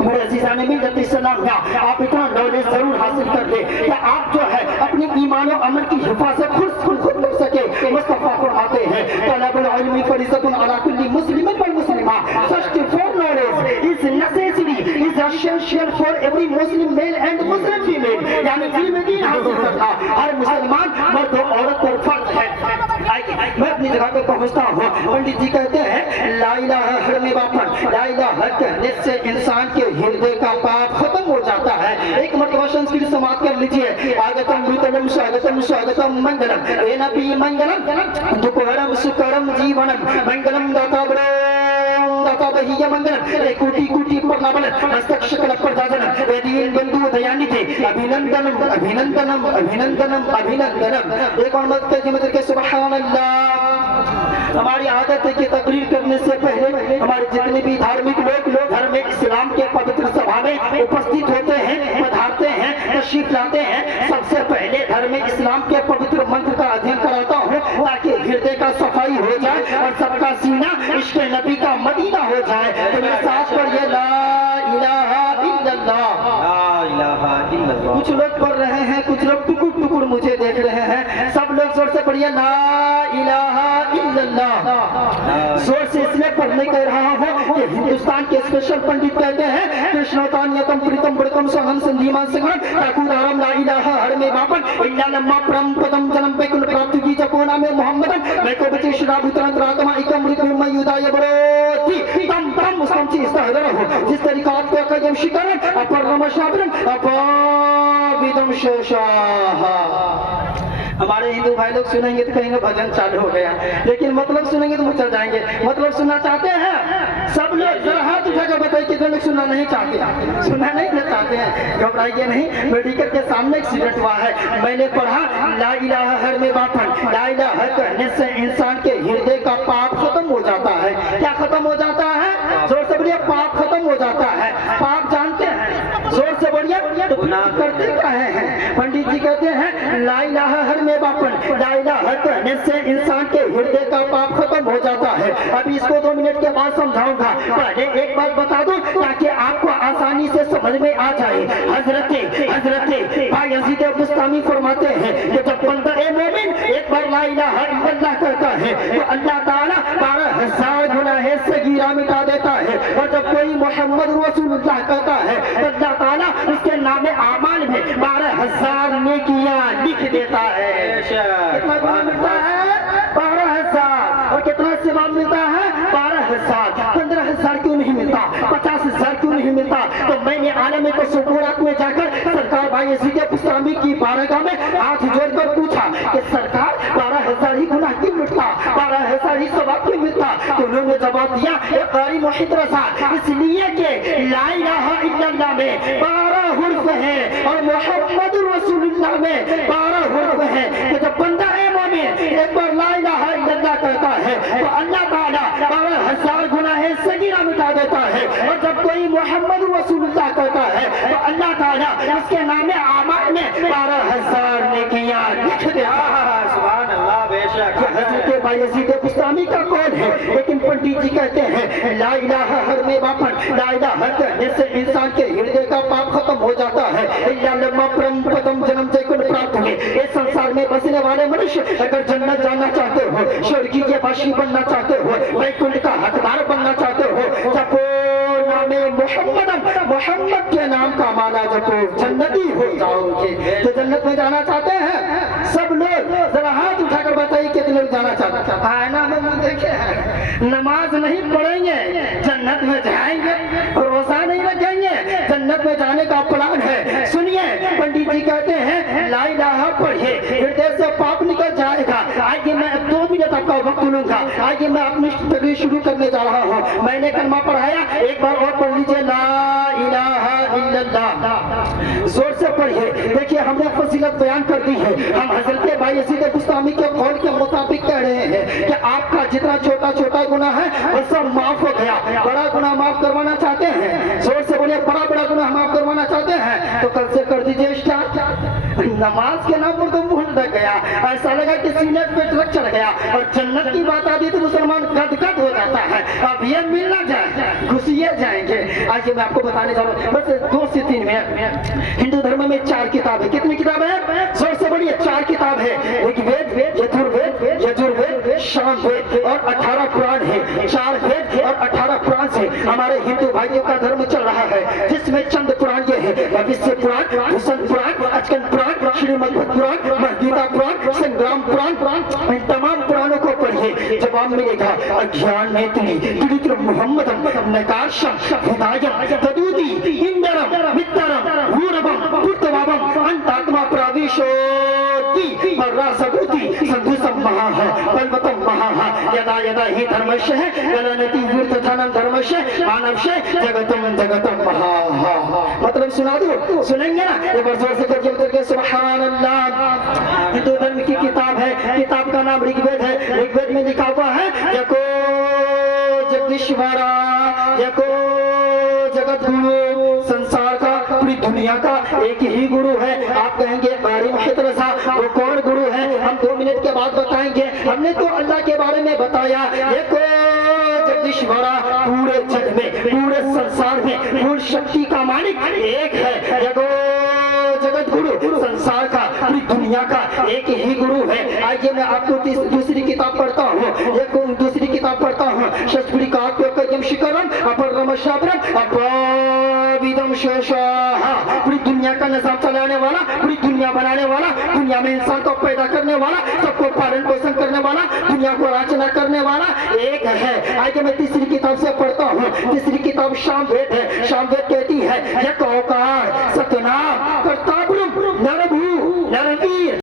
मेरे अजीज़ान मिल्लत इस्लाम का आप इतना नॉलेज जरूर हासिल कर ले कि आप जो है अपनी ईमान और अमल की हिफाजत खुद कर सके। मुस्तफा फरमाते हैं तलबुल इल्मी फरीज़तुन अला कुल्ली मुस्लिमिन वल मुस्लिमा। Search for knowledge is necessary, is essential for every Muslim male and Muslim female। यानी इल्म दीन हासिल करना हर मुसलमान मर्द और औरत पर फर्ज है। मैं अपनी जगह पे पहुंचता हूँ। पंडित जी कहते हैं ला इलाहा हरमे बापन, ला इलाहा कहने से इंसान के हृदय का पाप खत्म हो जाता है। एक मरतबा संस्कृत समाप्त कर लीजिए। आगतम मृतलम स्वागतम स्वागतम मंगलम ए नबी मंगलम दुकरम सुकरम जीवनम मंगलम दाता दाता बहिय मंगलम कोटि कोटि प्रणामन मस्तक शकल प्रदाजन वेदीन बंधु दयानिधि अभिनंदनम अभिनंदनम अभिनंदनम अभिनंदनम। एक और मत के सुभान अल्लाह। हमारी आदत है कि तकरीर करने से पहले हमारे जितने भी धार्मिक लोग घर में इस्लाम के पवित्र सभा में उपस्थित होते हैं, पधारते हैं, तशरीफ लाते हैं, सबसे पहले घर में इस्लाम के पवित्र मंत्र का अध्ययन कराता हूँ ताकि हृदय का सफाई हो जाए और सबका सीना इश्क़ नबी का मदीना हो जाए। तो मेरे साथ पढ़िए ला इलाहा इल्लल्लाह। कुछ लोग पढ़ रहे हैं, कुछ लोग टुकुर टुकुर मुझे देख रहे हैं। सब लोग जोर से पढ़िए ला इलाहा इल्लल्लाह। जोर से इसलिए पढ़ने कह रहा हूँ कि हिंदुस्तान के स्पेशल पंडित कहते हैं कृष्णोतान्यतम प्रीतम बड़कम सहन संधीमान संगम ठाकुरारम ला इलाहा हरमे बापन इल्ला लम्मा परम पदम जन्म पे कुल प्राप्ति की जपोना में मोहम्मदन मैं को बचे श्रावुतरंत रातमा एकम मृत्यु मयुदाय बरोति तम तम मुस्लिम चीज सहदर हो जिस तरीका को कजम शिकरन अपर नमशाबरन अपाविदम शेषाहा। हमारे हिंदू भाई लोग सुनेंगे तो कहेंगे भजन चालू हो गया, लेकिन मतलब सुनेंगे तो चल जाएंगे। मतलब सुनना चाहते हैं सब लोग? जरा हाथ उठाकर बताइए कितने लोग सुनना नहीं चाहते? सुनना नहीं चाहते हैं? घबराइए नहीं। मेडिकल के सामने एक्सीडेंट हुआ है, मैंने पढ़ा ला इलाहा हरमे बापन, ला इलाहा कहने से इंसान के हृदय का पाप खत्म हो जाता है। क्या खत्म हो जाता है? जोर से बोलिए पाप खत्म हो जाता है। पाप जानते हैं? जोर से बोलिए तो करते कहे हैं? पंडित जी कहते हैं ला इलाहा हरमे बापन, ला इलाहा कहने से इंसान के हृदय का पाप खत्म हो जाता है। अभी इसको 2 मिनट के बाद समझाऊंगा। पहले एक बात बता दूं ताकि आपको आसानी से समझ में आ जाए। हजरते भाई यजीद बुस्तामी फरमाते हैं कि जब बंदा ए मोमिन एक बार ला इलाहा इल्लल्लाह कहता है तो अल्लाह ताला 12,000 गुनाह सगीरा मिटा देता है। और जब कोई मोहम्मद रसूलुल्लाह कहता है तो अल्लाह ताला उसके नामे आमाल में 12,000 नेकियां लिख देता है। कितना गुनाह मिलता है? 12,000। और कितना सवाब मिलता है? 12,000। 15,000 क्यों नहीं मिलता? 50,000 क्यों नहीं मिलता? तो मैंने आलम को सुकूरात में जाकर सरकार भाई यजीद बुस्तामी की बारगाह में हाथ जोड़कर पूछा कि सरकार 12,000 ही गुनाह क्यों मिलता? 12,000 ही सवाब क्यों मिलता? तो उन्होंने जवाब दिया कारी मुहित रसा, इसलिए कि ला इलाहा इल्लल्लाह में 12 हुर्फ है और मोहम्मद रसूलुल्लाह में 12 हुर्फ है। तो जब बंदा ए मोमिन एक बार ला इलाहा इल्लल्लाह कहता है तो अल्लाह ताला 12,000 गुनाह सगीरा मिटा देता है। और जब कोई मोहम्मद रसूलुल्लाह कहता है तो अल्लाह ताला उसके नामे आमाल में 12,000 नेकियां लिख देता है। सुभान अल्लाह। बेशक हजरत बायजीद बुस्तामी का कौल है, लेकिन पंडित जी कहते हैं ला इलाहा हरमे बापन, ला इलाहा कहने से इंसान के हृदय का पाप खत्म हो जाता है। इल्ला लम्मा परम पदम जन्म से कुल प्राप्त हुए। इस संसार में बसने वाले मनुष्य अगर जन्नत जाना चाहते हो, स्वर्ग के वासी बनना चाहते हो, वैकुंठ का हकदार बनना चाहते हो, जपो नामे मोहम्मद के नाम का माला जपो, जन्नती हो जाओगे। तो जन्नत में जाना चाहते हैं सब लोग? जरा हाथ उठाकर बताइए कितने लोग जाना चाहते हैं? आईना में देखे हैं, नमाज नहीं पढ़ेंगे जन्नत में जाएंगे, रोजा नहीं रखेंगे जन्नत में जाने का प्लान है। सुनिए पंडित जी कहते हैं ला इलाहा पढ़िए, हृदय से पाप निकल जाएगा। आइए मैं 2 मिनट आपका वक्त लूंगा। आइए मैं अपनी तकरीर शुरू करने जा रहा हूँ। मैंने कलमा पढ़ाया, एक बार और पढ़ लीजिए ला इलाहा इल्लल्लाह। जोर से पढ़िए। देखिए हमने फजीलत बयान कर दी है। हम हजरत भाई यजीद बुस्तामी के कौल के मुताबिक कह रहे हैं कि आपका जितना छोटा छोटा गुनाह है वो सब माफ हो गया, बड़ा गुनाह माफ करवाना चाहते हैं, जोर से बोलिए बड़ा बड़ा गुनाह माफ करवाना चाहते हैं, तो कल से कर दीजिए स्टार्ट। नमाज के नाम पर तो भूल लग गया, ऐसा लगा कि सीने पे ट्रक चढ़ गया, और जन्नत की बात आती तो मुसलमान गदगद हो जाता है। अब ये मिल ना जाए घुसिए जाएंगे। आज मैं आपको बताने जा रहा हूँ, बस 2 से 3 मिनट। हिंदू धर्म में 4 किताब है। कितनी किताब है? जोर से बोलिए 4 किताब है। ऋग्वेद, यजुर्वेद, यजुर्वेद, सामवेद और 18 पुराण है। 4 वेद और 18 पुराण से हमारे हिंदू भाइयों का धर्म चल रहा है, जिसमें चंद पुराण ये है: भविष्य पुराण, भूषण पुराण, अचकन पुराण, श्रीमद् पुराण, गीता पुराण, संग्राम पुराण। इन तमाम पुराणों को पढ़िए, जवाब मिलेगा अज्ञान नेत्री पीड़ित्र मोहम्मदम नकाशम हिदायम तदूदी इंदरम मित्रम पूर्वम पूर्तवावम अंतात्मा प्राविशोति परासभूति संधुसम महाः बलवतम महाः यदा यदा ही धर्मस्य गलनति वीर्तधनम धर्मस्य मानवस्य जगतम जगतम महाः। मतलब सुना दो, सुनेंगे ना? एक बार जोर से करके सुभान अल्लाह। हिंदू धर्म की किताब है, किताब का नाम ऋग्वेद है। ऋग्वेद में लिखा हुआ है यको जगदीश्वरा, यको जगत गुरु, संसार का पूरी दुनिया का एक ही गुरु है। आप कहेंगे बारी महतरसा वो कौन गुरु है? हम 2 मिनट के बाद बताएंगे। हमने तो अल्लाह के बारे में बताया, यको जगदीश्वरा, पूरे जग में पूरे संसार में पूर्ण शक्ति का मालिक एक है। यको जगत गुरु, संसार का पूरी दुनिया का एक ही गुरु है। आइए मैं आपको दूसरी किताब पढ़ता हूँ, दूसरी किताब पढ़ता हूँ। शस्त्री का शिकरम अपर रमशाबरम अपाविदम शेषाह। पूरी दुनिया का निजाम चलाने वाला, पूरी दुनिया बनाने वाला, दुनिया में इंसान को पैदा करने वाला, सबको पालन पोषण करने वाला, दुनिया को रचना करने वाला एक है। आइए मैं तीसरी किताब से पढ़ता हूँ। तीसरी किताब सामवेद है। सामवेद कहती है यक औकार सतनाम कर्तापुरम नरभू नरवीर